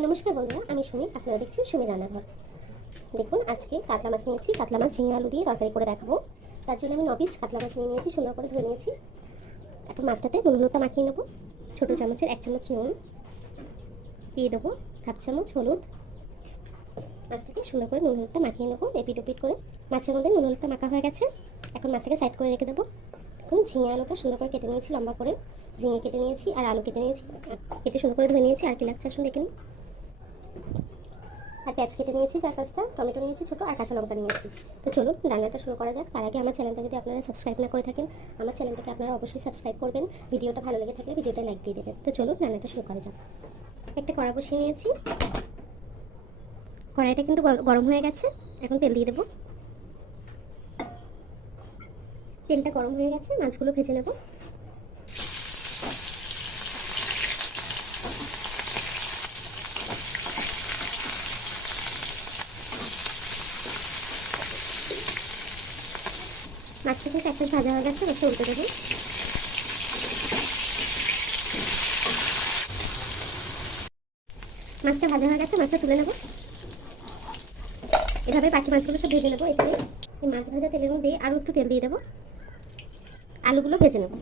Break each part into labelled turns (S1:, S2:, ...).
S1: নমস্কার বন্ধুরা, আমি সুমি, আপনারা দেখছেন সুমি রান্নাঘর। দেখুন, আজকে কাতলা মাছ নিয়েছি, কাতলা মাছ, ঝিঙে আলু দিয়ে তরকারি করে দেখাবো। তার জন্য আমি নপিস কাতলা মাছ নিয়ে নিয়েছি, সুন্দর করে ধুয়ে নিয়েছি। এখন মাছটাতে নুন, হলুদটা মাখিয়ে নেব। ছোটো চামচের এক চামচ নুন দিয়ে দেবো, হাফ চামচ হলুদ। মাছটাকে সুন্দর করে নুন, হলুদটা মাখিয়ে নেব এপিট ওপিট করে। মাছের মধ্যে নুন, হলুদটা মাখা হয়ে গেছে। এখন মাছটাকে সাইড করে রেখে দেবো। এখন ঝিঙে আলুটা সুন্দর করে কেটে নিয়েছি, লম্বা করে। ঝিঙে কেটে নিয়েছি আর আলু কেটে নিয়েছি। কেটে সুন্দর করে ধুয়ে নিয়েছি। আর কি লাগছে আসুন দেখে নিন আর পেঁয়াজ কেটে নিয়েছি চার পাঁচটা, টমেটো নিয়েছি ছোটো আর কাঁচা লঙ্কা নিয়েছি। তো চলুন রান্নাটা শুরু করা যাক। তার আগে আমার চ্যানেলটা যদি আপনারা সাবস্ক্রাইব না করে থাকেন, আমার চ্যানেলটাকে আপনারা অবশ্যই সাবস্ক্রাইব করবেন। ভিডিওটা ভালো লেগে থাকলে ভিডিওটা লাইক দিয়ে দেবেন। তো চলুন রান্নাটা শুরু করা যাক। একটা কড়া বসিয়ে নিয়েছি। কড়াইটা কিন্তু গর- গরম হয়ে গেছে। এখন তেল দিয়ে দেবো। তেলটা গরম হয়ে গেছে, মাছগুলো ভেজে নেব। মাছটা কিন্তু একটা ভাজা হয়ে গেছে মাছটা উল্টে দেবো। মাছটা ভাজা হয়ে গেছে, মাছটা তুলে নেব। এভাবে বাকি মাছগুলো সব ভেজে নেব এখানে। এই মাছ ভাজা তেলের মধ্যে আরও একটু তেল দিয়ে দেবো। আলুগুলো ভেজে নেব।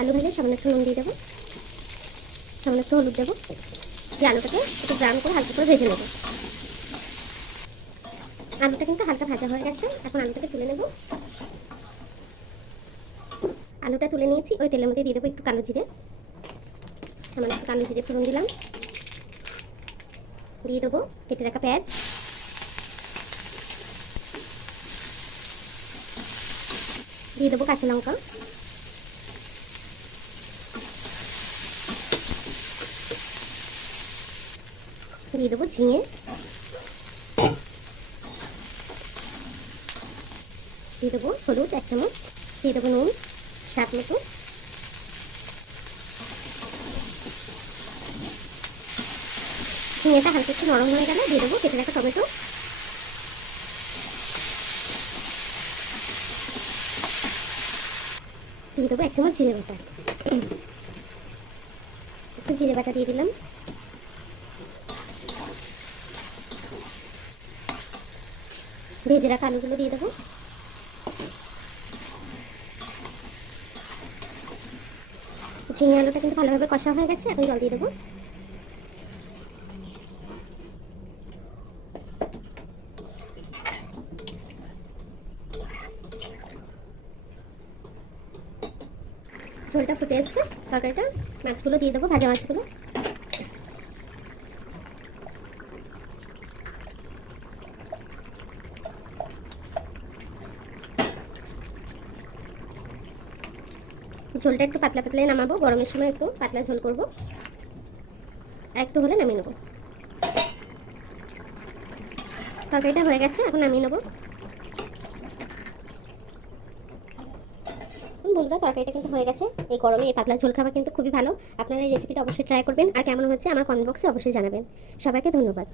S1: আলু ভেজে সামান্য একটু নুন দিয়ে দেবো। সামান্য একটু হলুদ দেবো। দিয়ে আলুটাকে একটু ব্রাউন করে হালকা করে ভেজে নেব। আলুটা কিন্তু হালকা ভাজা হয়ে গেছে, এখন আলুটাকে তুলে নেব। আলুটা তুলে নিয়েছি, ওই তেলের মধ্যে দিয়ে দেবো একটু কালো জিরে। সামান্য একটু কালো জিরে ফোড়ন দিলাম। দিয়ে দেবো কেটে রাখা পেঁয়াজ। দিয়ে দেবো কাঁচা লঙ্কা। দিয়ে দেবো, ঝিঙে। দিয়ে দেবো হলুদ, এক চামচ। দিয়ে দেবো নুন, স্বাদ মতো। ঝিঙেটা হালকা একটু নরম হয়ে গেলে দিয়ে দেবো কেটে রাখা টমেটো। দিয়ে দেবো এক চামচ জিরে বাটা। একটু জিরে বাটা দিয়ে দিলাম। ভেজে রাখা আলুগুলো দিয়ে দেবো। ঝিঙে আলুটা কিন্তু ভালোভাবে কষা হয়ে গেছে, এখন জল দিয়ে দেবো। ঝোলটা ফুটে এসছে, তরকারিটা মাছগুলো দিয়ে দেবো, ভাজা মাছগুলো। ঝোলটা একটু পাতলা পাতলাই নামাবো, গরমের সময় একটু পাতলা ঝোল করব। একটু হলে নামিয়ে নেব। তরকারিটা হয়ে গেছে, এখন নামিয়ে নেব। বন্ধুরা, তরকারিটা কিন্তু হয়ে গেছে। এই গরমে এই পাতলা ঝোল খাবার কিন্তু খুবই ভালো। আপনারা এই রেসিপিটা অবশ্যই ট্রাই করবেন। আর কেমন হচ্ছে আমার কমেন্ট বক্সে অবশ্যই জানাবেন। সবাইকে ধন্যবাদ।